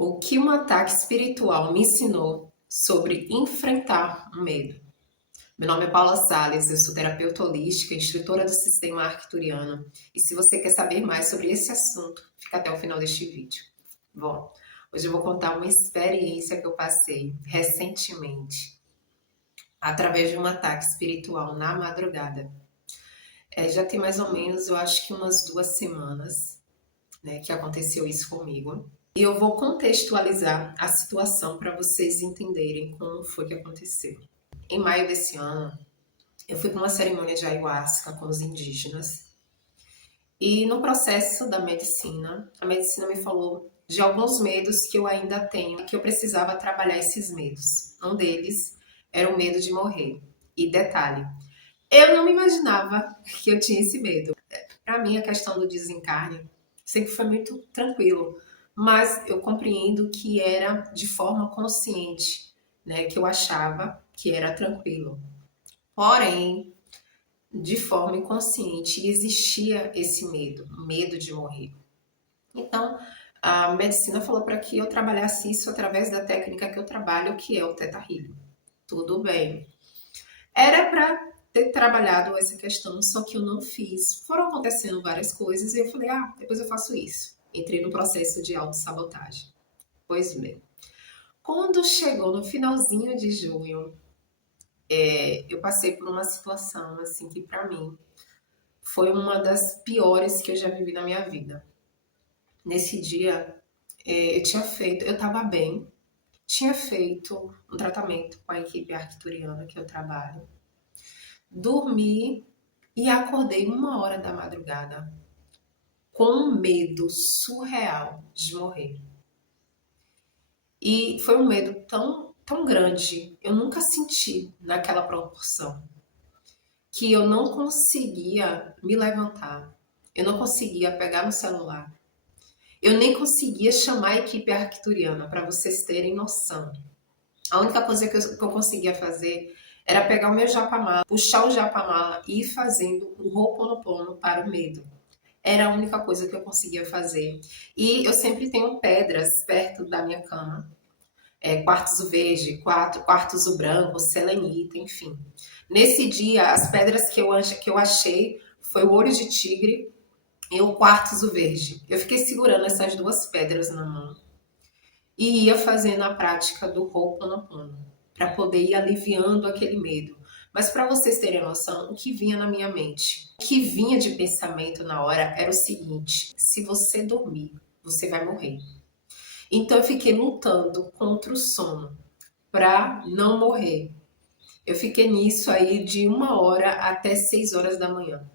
O que um ataque espiritual me ensinou sobre enfrentar o medo. Meu nome é Paula Sales, eu sou terapeuta holística, instrutora do sistema arcturiano. E se você quer saber mais sobre esse assunto, fica até o final deste vídeo. Bom, hoje eu vou contar uma experiência que eu passei recentemente, através de um ataque espiritual na madrugada. Já tem mais ou menos, eu acho que umas 2 semanas, né, que aconteceu isso comigo. E eu vou contextualizar a situação para vocês entenderem como foi que aconteceu. Em maio desse ano, eu fui para uma cerimônia de ayahuasca com os indígenas. E no processo da medicina, a medicina me falou de alguns medos que eu ainda tenho, que eu precisava trabalhar esses medos. Um deles era o medo de morrer. E detalhe, eu não me imaginava que eu tinha esse medo. Para mim, a questão do desencarne sempre foi muito tranquilo, mas eu compreendo que era de forma consciente, né, que eu achava que era tranquilo. Porém, de forma inconsciente, existia esse medo, medo de morrer. Então, a medicina falou para que eu trabalhasse isso através da técnica que eu trabalho, que é o Theta Healing. Tudo bem. Era para ter trabalhado essa questão, só que eu não fiz. Foram acontecendo várias coisas e eu falei, depois eu faço isso. Entrei no processo de autossabotagem. Pois bem, quando chegou no finalzinho de junho, eu passei por uma situação assim que para mim foi uma das piores que eu já vivi na minha vida. Nesse dia, eu estava bem, tinha feito um tratamento com a equipe arcturiana que eu trabalho, dormi e acordei 1 hora da madrugada com um medo surreal de morrer. E foi um medo tão grande, eu nunca senti naquela proporção, que eu não conseguia me levantar, eu não conseguia pegar no celular, eu nem conseguia chamar a equipe arcturiana, para vocês terem noção. A única coisa que eu conseguia fazer era pegar o meu japamala, puxar o japamala e ir fazendo um ho'oponopono para o medo. Era a única coisa que eu conseguia fazer. E eu sempre tenho pedras perto da minha cama. Quartzo verde, quartzo branco, selenita, enfim. Nesse dia, as pedras que eu achei foi o olho de tigre e o quartzo verde. Eu fiquei segurando essas 2 pedras na mão e ia fazendo a prática do Ho'oponopono para poder ir aliviando aquele medo. Mas para vocês terem noção, o que vinha na minha mente, o que vinha de pensamento na hora era o seguinte: se você dormir, você vai morrer. Então eu fiquei lutando contra o sono para não morrer. Eu fiquei nisso aí de 1 hora até 6 horas da manhã.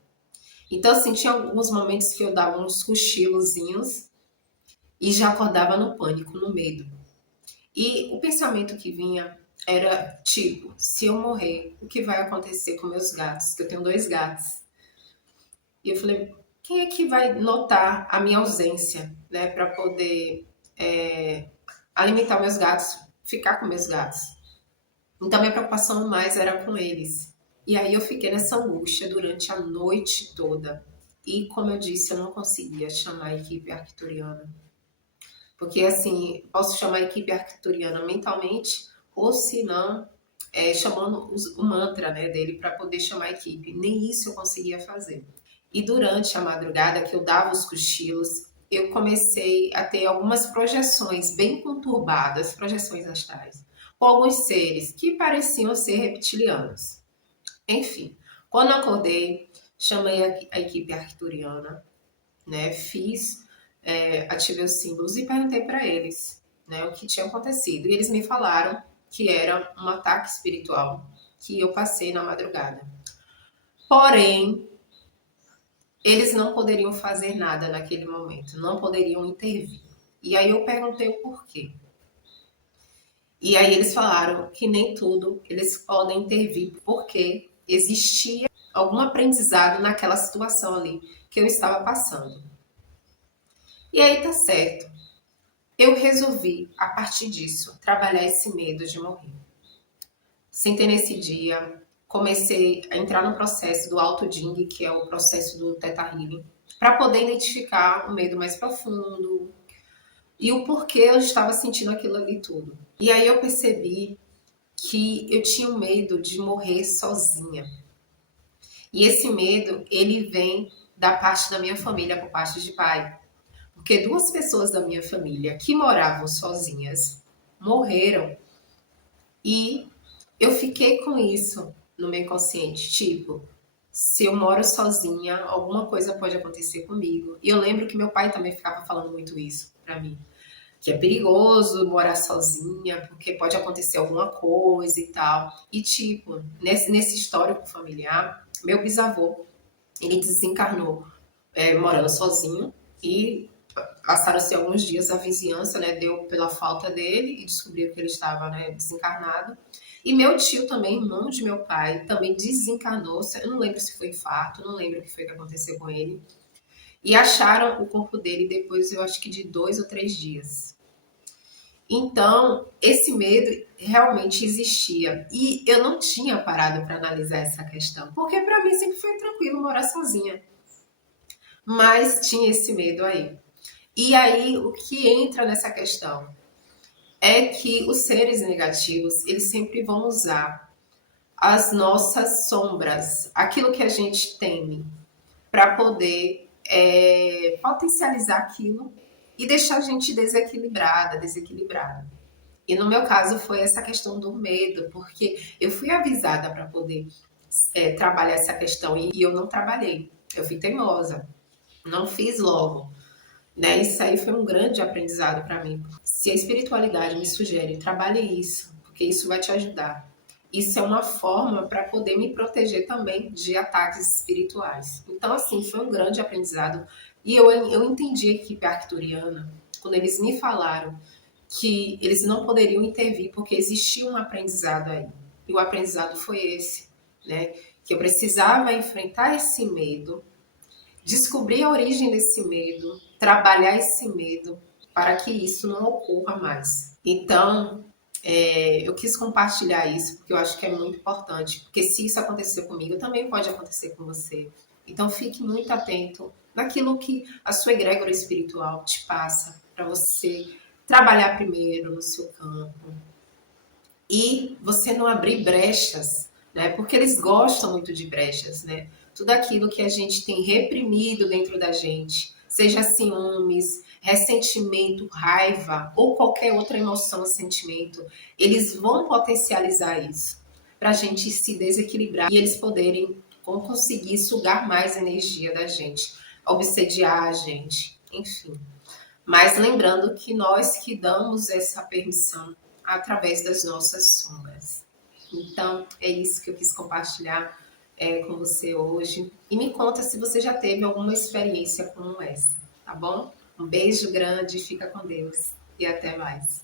Então, assim, tinha alguns momentos que eu dava uns cochilozinhos e já acordava no pânico, no medo. E o pensamento que vinha era tipo, se eu morrer, o que vai acontecer com meus gatos? Que eu tenho 2 gatos. E eu falei, quem é que vai notar a minha ausência, né, para poder alimentar meus gatos, ficar com meus gatos? Então, minha preocupação mais era com eles. E aí eu fiquei nessa angústia durante a noite toda. E, como eu disse, eu não conseguia chamar a equipe arcturiana. Porque, assim, posso chamar a equipe arcturiana mentalmente, ou se não, chamando o mantra, né, dele para poder chamar a equipe. Nem isso eu conseguia fazer. E durante a madrugada, que eu dava os cochilos, eu comecei a ter algumas projeções bem conturbadas, projeções astrais, com alguns seres que pareciam ser reptilianos. Enfim, quando eu acordei, chamei a equipe arcturiana, né, ativei os símbolos e perguntei para eles, né, o que tinha acontecido. E eles me falaram que era um ataque espiritual que eu passei na madrugada. Porém, eles não poderiam fazer nada naquele momento, não poderiam intervir. E aí eu perguntei o porquê. E aí eles falaram que nem tudo eles podem intervir, porque existia algum aprendizado naquela situação ali que eu estava passando. E aí tá certo. Eu resolvi, a partir disso, trabalhar esse medo de morrer. Sentei nesse dia, comecei a entrar no processo do Auto-Ding, que é o processo do Theta Healing, para poder identificar o medo mais profundo e o porquê eu estava sentindo aquilo ali tudo. E aí eu percebi que eu tinha um medo de morrer sozinha. E esse medo, ele vem da parte da minha família, por parte de pai. Porque duas pessoas da minha família que moravam sozinhas morreram e eu fiquei com isso no meu inconsciente, tipo, se eu moro sozinha, alguma coisa pode acontecer comigo. E eu lembro que meu pai também ficava falando muito isso pra mim, que é perigoso morar sozinha, porque pode acontecer alguma coisa e tal. E tipo, nesse histórico familiar, meu bisavô, ele desencarnou morando sozinho e passaram-se alguns dias, a vizinhança, né, deu pela falta dele e descobriu que ele estava, né, desencarnado. E meu tio também, irmão de meu pai, também desencarnou. Eu não lembro se foi infarto, não lembro o que foi que aconteceu com ele. E acharam o corpo dele depois, eu acho que de 2 ou 3 dias. Então, esse medo realmente existia. E eu não tinha parado para analisar essa questão, porque para mim sempre foi tranquilo morar sozinha. Mas tinha esse medo aí. E aí, o que entra nessa questão é que os seres negativos, eles sempre vão usar as nossas sombras, aquilo que a gente teme, para poder potencializar aquilo e deixar a gente desequilibrada, desequilibrada. E no meu caso foi essa questão do medo, porque eu fui avisada para poder trabalhar essa questão e eu não trabalhei. Eu fui teimosa, não fiz logo. Né? Isso aí foi um grande aprendizado para mim. Se a espiritualidade me sugere, trabalhe isso, porque isso vai te ajudar. Isso é uma forma para poder me proteger também de ataques espirituais. Então, assim, foi um grande aprendizado. E eu entendi a equipe arcturiana, quando eles me falaram que eles não poderiam intervir, porque existia um aprendizado aí. E o aprendizado foi esse, né? Que eu precisava enfrentar esse medo, descobrir a origem desse medo, trabalhar esse medo para que isso não ocorra mais. Então, eu quis compartilhar isso porque eu acho que é muito importante, porque se isso aconteceu comigo, também pode acontecer com você. Então, fique muito atento naquilo que a sua egrégora espiritual te passa para você trabalhar primeiro no seu campo e você não abrir brechas, né? Porque eles gostam muito de brechas, né? Tudo aquilo que a gente tem reprimido dentro da gente, seja ciúmes, ressentimento, raiva ou qualquer outra emoção ou sentimento, eles vão potencializar isso para a gente se desequilibrar e eles poderem conseguir sugar mais energia da gente, obsediar a gente, enfim. Mas lembrando que nós que damos essa permissão através das nossas sombras. Então, é isso que eu quis compartilhar com você hoje. E me conta se você já teve alguma experiência como essa, tá bom? Um beijo grande, fica com Deus e até mais.